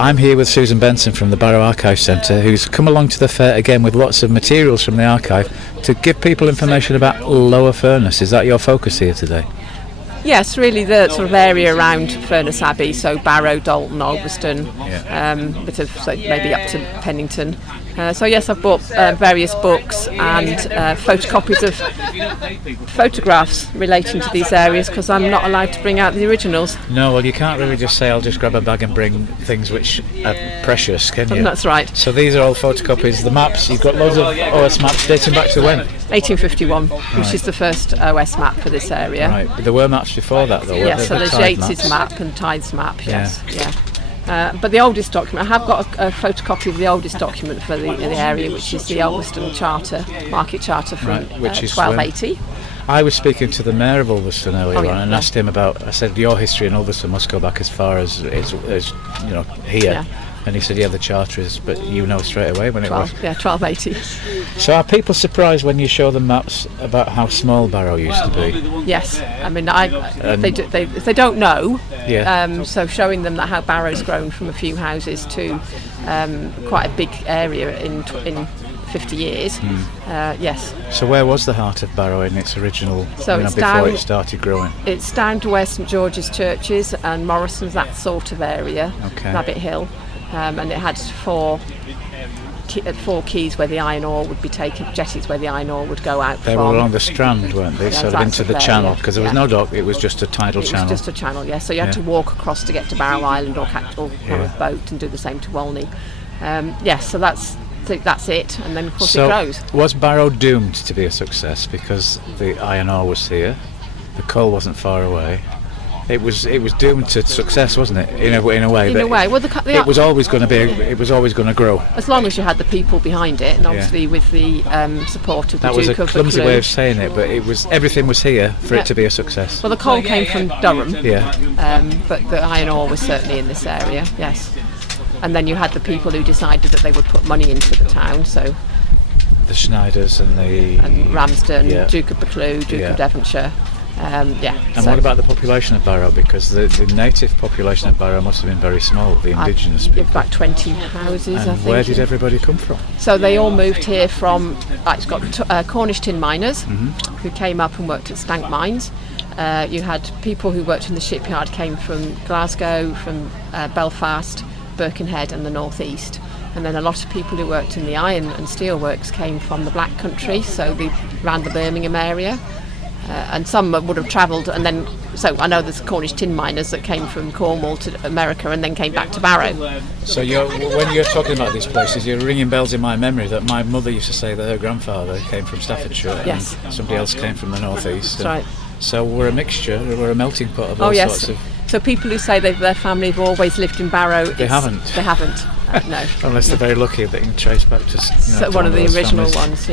I'm here with Susan Benson from the Barrow Archive Centre, who's come along to the fair again with lots of materials from the archive to give people information about Lower Furness. Is that your focus here today? Yes, really the sort of area around Furness Abbey, so Barrow, Dalton, Alveston, bit of maybe up to Pennington. So yes, I've bought various books and photocopies of photographs relating to these areas because I'm not allowed to bring out the originals. No, well you can't really just say I'll just grab a bag and bring things which are precious, can you? That's right. So these are all photocopies. The maps, you've got loads of OS maps dating back to when? 1851, which is the first OS map for this area. Right, there were maps before that though, yes, so there's Yates's map and Tide's map, yes. But the oldest document, I have got a photocopy of the oldest document for the area, which is the Ulverston Charter, Market Charter from which is 1280. I was speaking to the Mayor of Ulverston earlier on and asked him about, I said, your history in Ulverston must go back as far as you know, here. Yeah. And he said, yeah, the charter is, but you know straight away when it was. Yeah, 1280. So are people surprised when you show them maps about how small Barrow used to be? Yes, I mean, if they don't know, so showing them that how Barrow's grown from a few houses to quite a big area in 50 years, yes. So where was the heart of Barrow in its original, before it started growing? It's down to where St George's Church is and Morrison's, that sort of area, Rabbit Hill. And it had four quays where the iron ore would be taken, jetties where the iron ore would go out They were along the Strand, weren't they? Sort of into the channel, because there was no dock, it was just a tidal channel. It was just a channel, yes. So you had to walk across to get to Barrow Island or catch a boat and do the same to Walney. So that's it, and then of course it grows. Was Barrow doomed to be a success because the iron ore was here, the coal wasn't far away? It was doomed to success, wasn't it? In a way. In a way. Well, it was always going to grow. As long as you had the people behind it, and obviously with the support of the Duke of Buccleuch. That was a clumsy way of saying it, but everything was here for it to be a success. Well, the coal came from Durham. Yeah. But the iron ore was certainly in this area. Yes. And then you had the people who decided that they would put money into the town. So. The Schneiders and Ramsden, Duke of Buccleuch, Duke of Devonshire. And what about the population of Barrow? Because the native population of Barrow must have been very small, the indigenous people. About 20 houses, I think. Where did everybody come from? So they all moved here from, it's got Cornish tin miners who came up and worked at Stank Mines. You had people who worked in the shipyard came from Glasgow, from Belfast, Birkenhead and the North East. And then a lot of people who worked in the iron and steel works came from the Black Country, so around the Birmingham area. And some would have travelled, and then, so I know there's Cornish tin miners that came from Cornwall to America and then came back to Barrow. So when you're talking about these places, you're ringing bells in my memory that my mother used to say that her grandfather came from Staffordshire and somebody else came from the North East. That's right. So we're a mixture, we're a melting pot of all sorts of... So people who say their family have always lived in Barrow... They haven't. They haven't, no. Unless they're very lucky they can trace back to one of the original ones,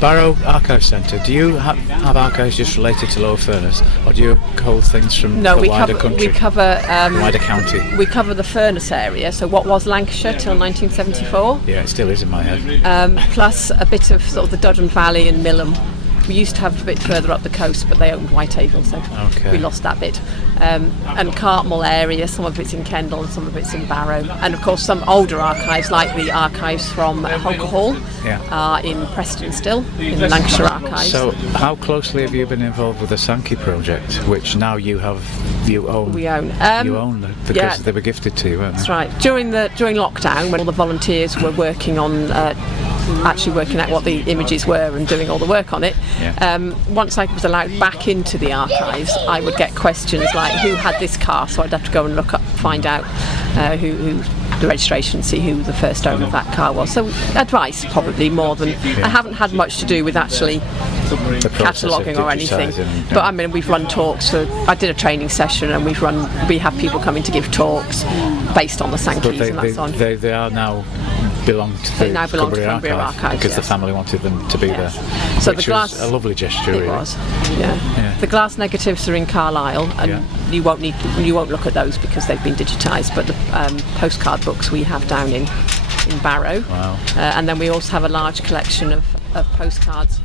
Barrow Archive Centre, do you have archives just related to Lower Furness, or do you hold things from the wider country? We cover wider county. We cover the Furness area, so what was Lancashire till 1974. Yeah, it still is in my head. Plus a bit of sort of the Duddon Valley and Millom. We used to have a bit further up the coast, but they owned Whitehaven, so we lost that bit. And Cartmel area, some of it's in Kendal and some of it's in Barrow. And of course some older archives, like the archives from Holker Hall, are in Preston still, in the Lancashire Archives. So how closely have you been involved with the Sankey project, which now you own? We own. You own them, because they were gifted to you, weren't they? That's right. During lockdown, when all the volunteers were working on actually working out what the images were and doing all the work on it, once I was allowed back into the archives, I would get questions like who had this car, so I'd have to go and find out who the registration, see who the first owner of that car was. So advice probably more than I haven't had much to do with actually cataloguing or anything. But I mean, we've run talks. I did a training session, and we have people coming to give talks based on the Sankeys, and that's on. They are now belong to the Cumbria Archive because the family wanted them to be there. So which was a lovely gesture. It was. The glass negatives are in Carlisle, and you won't look at those because they've been digitised. But the postcard books we have down in Barrow. Wow. And then we also have a large collection of postcards,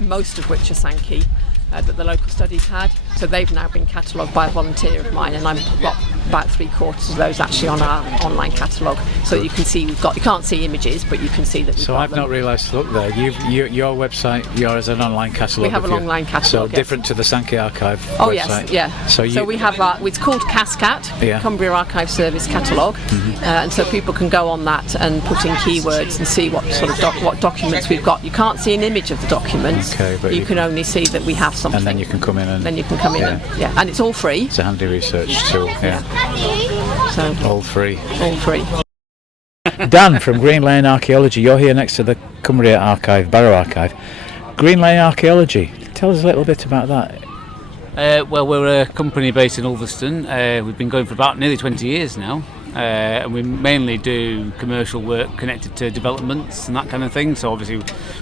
most of which are Sankey, that the local studies had. So they've now been catalogued by a volunteer of mine, and I've got about 3/4 of those actually on our online catalogue, so that you can see you can't see images, but you can see that we've So got I've them. not realised. Look there, your website, yours an online catalogue. We have an online catalogue. So different to the Sankey Archive. Oh website. yes, yeah. So we have it's called Cascat, Yeah. Cumbria Archive Service catalogue, and so people can go on that and put in keywords and see what sort of what documents we've got. You can't see an image of the documents, but you can only see that we have something. And then you can come in and. Then you can come in and it's all free. It's a handy research tool. Yeah. So All free. all free. Dan from Greenlane Archaeology. You're here next to the Cumbria Archive, Barrow Archive. Greenlane Archaeology. Tell us a little bit about that. Well, we're a company based in Ulverston. We've been going for about nearly 20 years now. And we mainly do commercial work connected to developments and that kind of thing. So obviously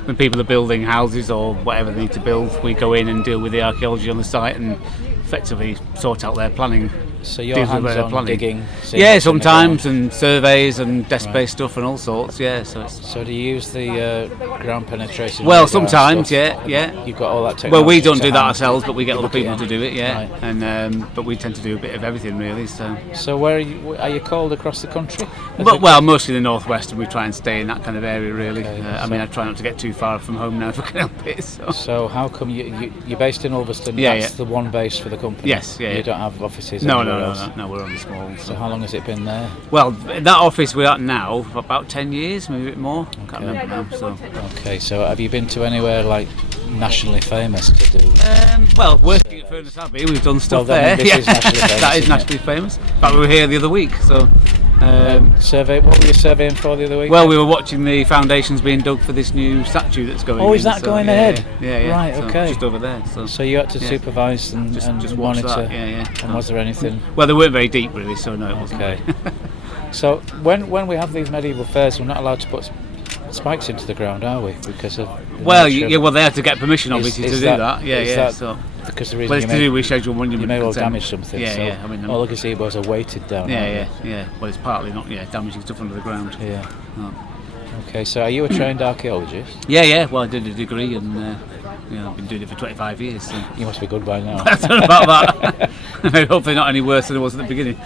when people are building houses or whatever they need to build, we go in and deal with the archaeology on the site and effectively sort out their planning. So you're hands-on digging? Yeah, sometimes, and surveys and desk-based stuff and all sorts, yeah. So do you use the ground penetration? Well, sometimes, yeah. You've got all that technology. Well, we don't do that hand. ourselves, but we get other people Yeah. to do it, yeah. Right. And but we tend to do a bit of everything, really. So where are you called across the country? Well, mostly the northwest, and we try and stay in that kind of area, really. Okay, I mean, I try not to get too far from home now if I can help it. So how come you're based in Ulverston? Yeah, That's the one base for the company. Yes, yeah. You don't have offices. No, anywhere else? no, we're only small. So how long has it been there? Well, that office we're at now, for about 10 years, maybe a bit more. Can't remember now. So. Okay, so have you been to anywhere like nationally famous to do? Well, working at Furness Abbey, we've done stuff then there. this is nationally famous, That is isn't it? nationally famous. In fact, we were here the other week, so. Survey. What were you surveying for the other week? Well, we were watching the foundations being dug for this new statue that's going in. Oh, is that going ahead? Yeah. Right, so okay. Just over there. So you had to supervise and Just watch monitor. that, yeah. And was there anything? Well, they weren't very deep, really, so no, it wasn't. Okay. So when we have these medieval fairs, we're not allowed to put spikes into the ground, are we? Because of the Well, nature of- yeah, well, they had to get permission, obviously, is to do that. is Yeah. that So. because the reason Well, it's you to may, do with schedule monument. you may well consent. damage something. Yeah, so yeah. I mean, all the gazebos are weighted down. aren't yeah. Well, it's partly not, damaging stuff under the ground. they? Yeah. No. Okay, so are you a trained archaeologist? Yeah. Well, I did a degree, and I've been doing it for 25 years. So. You must be good by now. I don't know about that. Hopefully not any worse than it was at the beginning.